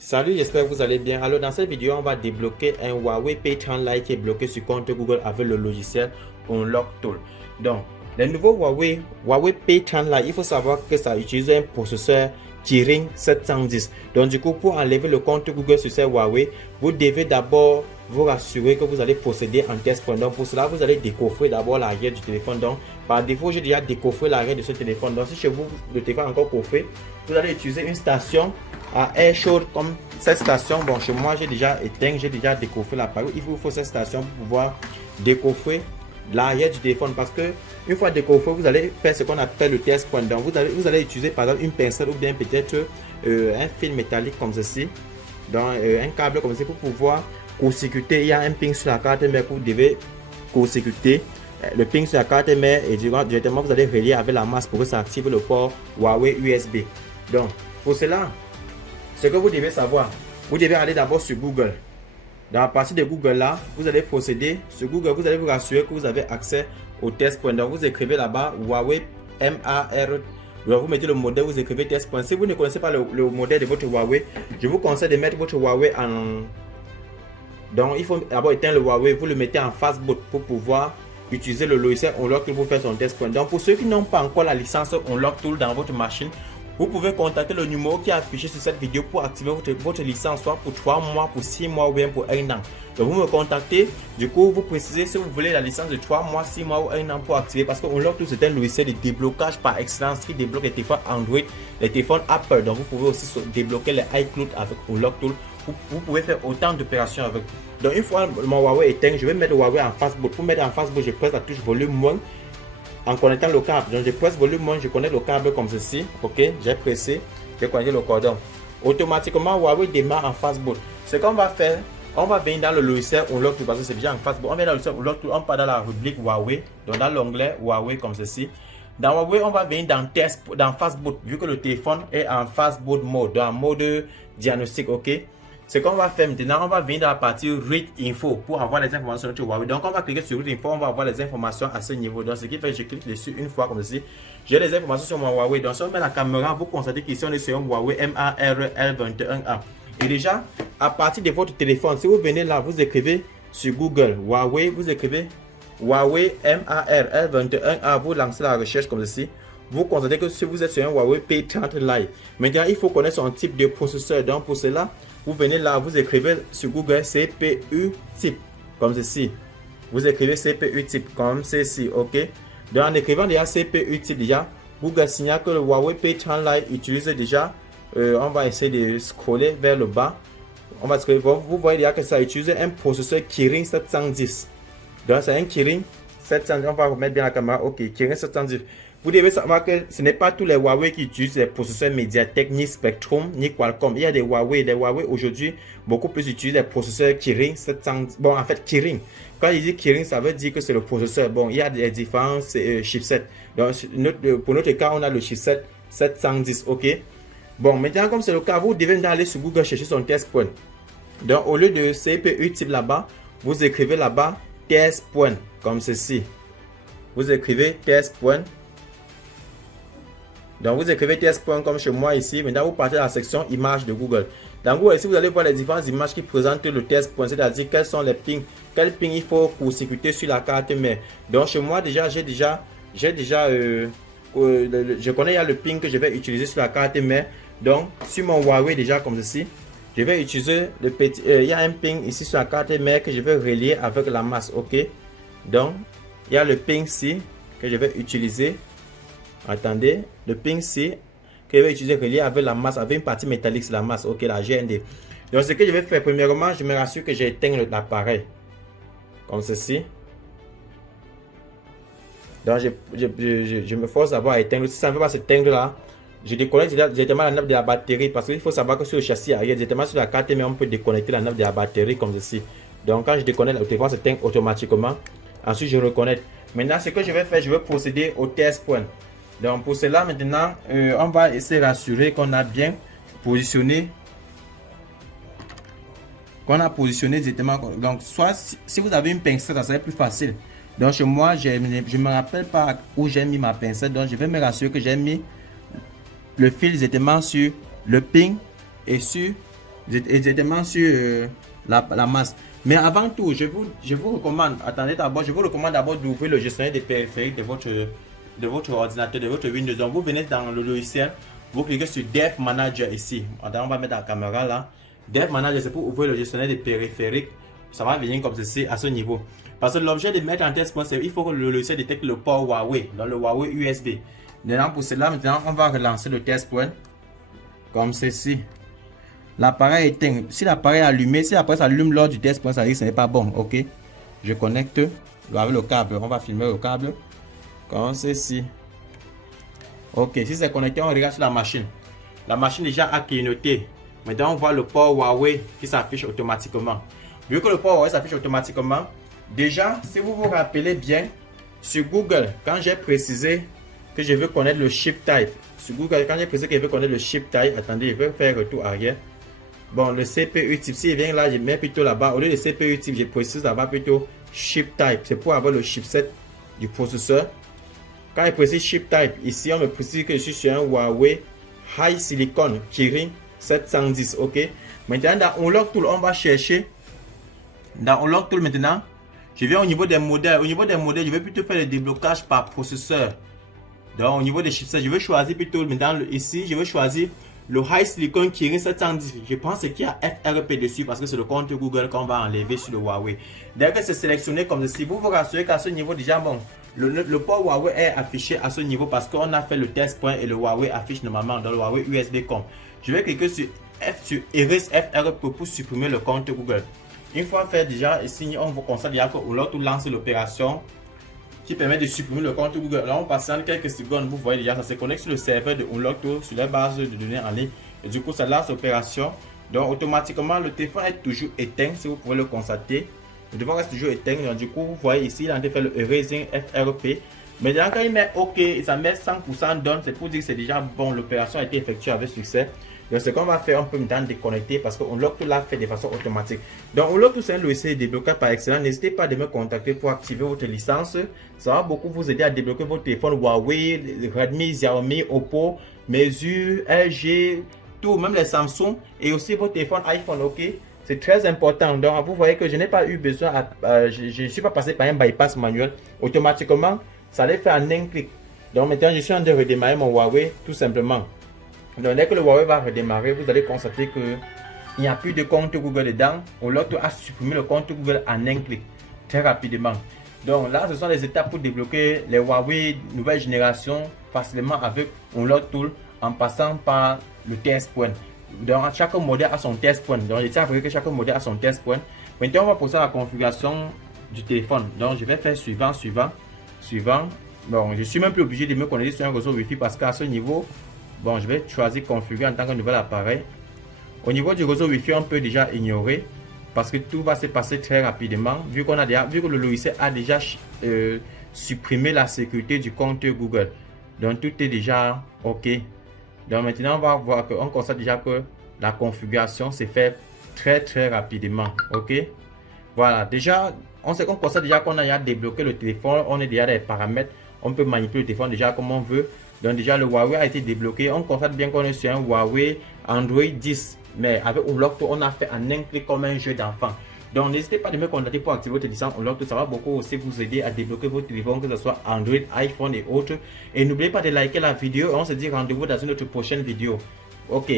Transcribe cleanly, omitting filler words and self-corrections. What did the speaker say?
Salut, j'espère que vous allez bien. Alors dans cette vidéo, on va débloquer un Huawei P30 Lite qui est bloqué sur compte Google avec le logiciel Unlock Tool. Donc, le nouveau Huawei P30 Lite, il faut savoir que ça utilise un processeur Kirin 710. Donc du coup, pour enlever le compte Google sur ce Huawei, vous devez d'abord vous rassurer que vous allez procéder en test. Donc pour cela, vous allez décoffrer d'abord l'arrière du téléphone. Donc par défaut, j'ai déjà décoffré l'arrière de ce téléphone. Donc si chez vous, le téléphone est encore coffré, vous allez utiliser une station à air chaud comme cette station. Bon, chez moi, j'ai déjà éteint, j'ai déjà décoffré l'appareil. Il vous faut cette station pour pouvoir décoffrer l'arrière du téléphone, parce que une fois décoffré, vous allez faire ce qu'on appelle le test point. Donc vous allez utiliser par exemple une pincette ou bien peut-être un fil métallique comme ceci, dans un câble comme ceci pour pouvoir court-circuiter. Il y a un ping sur la carte mère que vous devez court-circuiter le ping sur la carte mère, et directement vous allez relier avec la masse pour que ça active le port Huawei USB. Donc pour cela, ce que vous devez savoir, vous devez aller d'abord sur Google. Dans la partie de Google là, vous allez procéder sur Google, vous allez vous rassurer que vous avez accès au test point. Donc vous écrivez là-bas Huawei MAR. Vous mettez le modèle, vous écrivez test point. Si vous ne connaissez pas le modèle de votre Huawei, je vous conseille de mettre votre Huawei en... Donc il faut d'abord éteindre le Huawei, vous le mettez en fastboot pour pouvoir utiliser le logiciel Unlock Tool pour faire son test point. Donc pour ceux qui n'ont pas encore la licence Unlock Tool dans votre machine, vous pouvez contacter le numéro qui est affiché sur cette vidéo pour activer votre licence, soit pour 3 mois, pour 6 mois ou bien pour 1 an. Donc vous me contactez, du coup vous précisez si vous voulez la licence de 3 mois, 6 mois ou 1 an pour activer, parce que Unlock Tool c'est un logiciel de déblocage par excellence qui débloque les téléphones Android, les téléphones Apple. Donc vous pouvez aussi débloquer les iCloud avec Unlock Tool. Vous pouvez faire autant d'opérations avec. Donc une fois mon Huawei éteint, je vais mettre le Huawei en fastboot. Pour mettre en fastboot, je presse la touche volume moins en connectant le câble. Donc je presse volume moins, je connecte le câble comme ceci. Ok, j'ai pressé, j'ai connecté le cordon. Automatiquement Huawei démarre en fastboot. Ce qu'on va faire, on va venir dans le logiciel Unlock Tool, parce que c'est déjà en fastboot. On vient dans le logiciel Unlock Tool, on part dans la rubrique Huawei, donc dans l'onglet Huawei comme ceci. Dans Huawei, on va venir dans test, dans fastboot, vu que le téléphone est en fastboot mode, dans mode diagnostic. Ok, ce qu'on va faire maintenant, on va venir dans la partie Read Info pour avoir les informations sur Huawei. Donc on va cliquer sur Read Info, on va avoir les informations à ce niveau. Donc ce qui fait que je clique dessus une fois comme ceci, j'ai les informations sur mon Huawei. Donc si on met la caméra, vous constatez qu'ici on est sur un Huawei MAR L21A. Et déjà, à partir de votre téléphone, si vous venez là, vous écrivez sur Google Huawei, vous écrivez Huawei MAR L21A, vous lancez la recherche comme ceci. Vous constatez que si vous êtes sur un Huawei P30 Lite, maintenant il faut connaître son type de processeur. Donc pour cela, vous venez là, vous écrivez sur Google CPU type comme ceci. Vous écrivez CPU type comme ceci, ok. Donc en écrivant déjà CPU type, déjà Google signale que le Huawei P30 Lite utilise déjà. On va essayer de scroller vers le bas. On va scroller. Vous voyez déjà que ça utilise un processeur Kirin 710. Donc c'est un Kirin 710. On va remettre bien la caméra. Ok, Kirin 710. Vous devez savoir que ce n'est pas tous les Huawei qui utilisent les processeurs Mediatek, ni Spectrum, ni Qualcomm. Il y a des Huawei. Les Huawei aujourd'hui, beaucoup plus utilisent les processeurs Kirin 710. Bon, en fait, Kirin. Quand il dit Kirin, ça veut dire que c'est le processeur. Bon, il y a des différents chipsets. Donc, pour notre cas, on a le chipset 710. Ok. Bon, maintenant, comme c'est le cas, vous devez aller sur Google chercher son test point. Donc, au lieu de CPU type là-bas, vous écrivez là-bas test point, comme ceci. Vous écrivez test point. Donc vous écrivez test point comme chez moi ici. Maintenant vous partez dans la section images de Google. Dans Google ici vous allez voir les différentes images qui présentent le test point, c'est-à-dire quels sont les pings, quel ping il faut pour circuiter sur la carte mère. Donc chez moi déjà je connais il y a le ping que je vais utiliser sur la carte mère. Donc sur mon Huawei déjà comme ceci, je vais utiliser le petit, il y a un ping ici sur la carte mère que je vais relier avec la masse. Ok, donc il y a le ping ici que je vais utiliser. Attendez, le ping C que je vais utiliser relié avec la masse, avec une partie métallique sur la masse, ok, la GND. Donc ce que je vais faire, premièrement, je me rassure que j'ai éteint l'appareil, comme ceci. Donc je me force d'abord à éteindre. Si ça ne veut pas s'éteindre là, je déconnecte directement la nappe de la batterie, parce qu'il faut savoir que sur le châssis arrière, directement sur la carte, mais on peut déconnecter la nappe de la batterie comme ceci. Donc quand je déconnecte, le téléphone s'éteint automatiquement. Ensuite je reconnecte. Maintenant ce que je vais faire, je vais procéder au test point. Donc pour cela maintenant, on va essayer de rassurer qu'on a bien positionné. Directement. Donc soit si vous avez une pincette, ça serait plus facile. Donc chez moi, je ne me rappelle pas où j'ai mis ma pincette. Donc je vais me rassurer que j'ai mis le fil directement sur le ping et sur exactement sur la masse. Mais avant tout, je vous recommande, attendez d'abord, je vous recommande d'abord d'ouvrir le gestionnaire des périphériques de votre ordinateur, de votre Windows. Donc vous venez dans le logiciel, vous cliquez sur Dev Manager ici. Attends, on va mettre la caméra là. Dev Manager, c'est pour ouvrir le gestionnaire des périphériques. Ça va venir comme ceci à ce niveau. Parce que l'objet de mettre en test point, c'est il faut que le logiciel détecte le port Huawei, dans le Huawei USB. Maintenant, pour cela, maintenant, on va relancer le test point comme ceci. L'appareil est éteint. Si l'appareil est allumé, si après ça allume lors du test point, ça dit que ce n'est pas bon. Ok. Je connecte avec le câble. On va filmer le câble comme ceci. Ok. Si c'est connecté, on regarde sur la machine. La machine déjà a clignoté. Maintenant, on voit le port Huawei qui s'affiche automatiquement. Vu que le port Huawei s'affiche automatiquement, déjà, si vous vous rappelez bien, sur Google, quand j'ai précisé que je veux connaître le chip type, sur Google, quand j'ai précisé que je veux connaître le chip type, attendez, je vais faire retour arrière. Bon, le CPU type, s'il vient là, je mets plutôt là-bas. Au lieu de CPU type, je précise là-bas plutôt chip type. C'est pour avoir le chipset du processeur. Quand je précise chip type, ici, on me précise que je suis sur un Huawei High Silicon Kirin 710. Ok. Maintenant, dans Unlock Tool, on va chercher. Dans Unlock Tool, maintenant, je viens au niveau des modèles. Au niveau des modèles, je vais plutôt faire le déblocage par processeur. Donc, au niveau des chipsets, je vais choisir plutôt maintenant ici, je vais choisir le High Silicon Kirin 710. Je pense qu'il y a FRP dessus parce que c'est le compte Google qu'on va enlever sur le Huawei. Dès que c'est sélectionné comme ceci, vous vous rassurez qu'à ce niveau déjà, bon, le port Huawei est affiché à ce niveau parce qu'on a fait le test point et le Huawei affiche normalement dans le Huawei USB.com. Je vais cliquer sur Erase FRP pour supprimer le compte Google. Une fois fait déjà, ici, on vous constate déjà qu'on lance l'opération qui permet de supprimer le compte Google. Alors, on passe en quelques secondes, vous voyez déjà, ça se connecte sur le serveur de Unlock Tool, sur la base de données en ligne. Et du coup, ça lance l'opération. Donc, automatiquement, le téléphone est toujours éteint, si vous pouvez le constater. Le téléphone reste toujours éteint. Donc, du coup, vous voyez ici, il a fait le Erasing FRP. Mais quand il met OK, ça met 100% done, c'est pour dire que c'est déjà bon, l'opération a été effectuée avec succès. Donc, ce qu'on va faire, on peut maintenant déconnecter parce que Unlock Tool l'a fait de façon automatique. Donc, Unlock Tool, c'est un logiciel de déblocage par excellence. N'hésitez pas à me contacter pour activer votre licence. Ça va beaucoup vous aider à débloquer votre téléphone Huawei, Redmi, Xiaomi, Oppo, Meizu, LG, tout, même les Samsung et aussi votre téléphone iPhone. Ok, c'est très important. Donc, vous voyez que je n'ai pas eu besoin, je ne suis pas passé par un bypass manuel. Automatiquement, ça allait faire en un clic. Donc, maintenant, je suis en train de redémarrer mon Huawei tout simplement. Donc, dès que le Huawei va redémarrer, vous allez constater qu'il n'y a plus de compte Google dedans. Unlock Tool a supprimé le compte Google en un clic, très rapidement. Donc là, ce sont les étapes pour débloquer les Huawei nouvelle génération facilement avec Unlock Tool en passant par le test point. Donc, chaque modèle a son test point. Donc, je tiens à vous dire que chaque modèle a son test point. Maintenant, on va procéder à la configuration du téléphone. Donc, je vais faire suivant. Bon, je suis même plus obligé de me connecter sur un réseau Wi-Fi parce qu'à ce niveau, bon, je vais choisir configurer en tant que nouvel appareil. Au niveau du réseau Wi-Fi, on peut déjà ignorer parce que tout va se passer très rapidement vu que le logiciel a déjà supprimé la sécurité du compte Google. Donc tout est déjà OK. Donc maintenant, on va voir qu'on constate déjà que la configuration s'est fait très rapidement. OK. Voilà, déjà, on constate déjà qu'on a déjà débloqué le téléphone. On est déjà dans les paramètres. On peut manipuler le téléphone déjà comme on veut. Donc déjà le Huawei a été débloqué. On constate bien qu'on est sur un Huawei Android 10. Mais avec Unlock Tool, on a fait en un clic comme un jeu d'enfant. Donc n'hésitez pas à me contacter pour activer votre licence Unlock Tool. Ça va beaucoup aussi vous aider à débloquer votre téléphone, que ce soit Android, iPhone et autres. Et n'oubliez pas de liker la vidéo. On se dit rendez-vous dans une autre prochaine vidéo. Ok.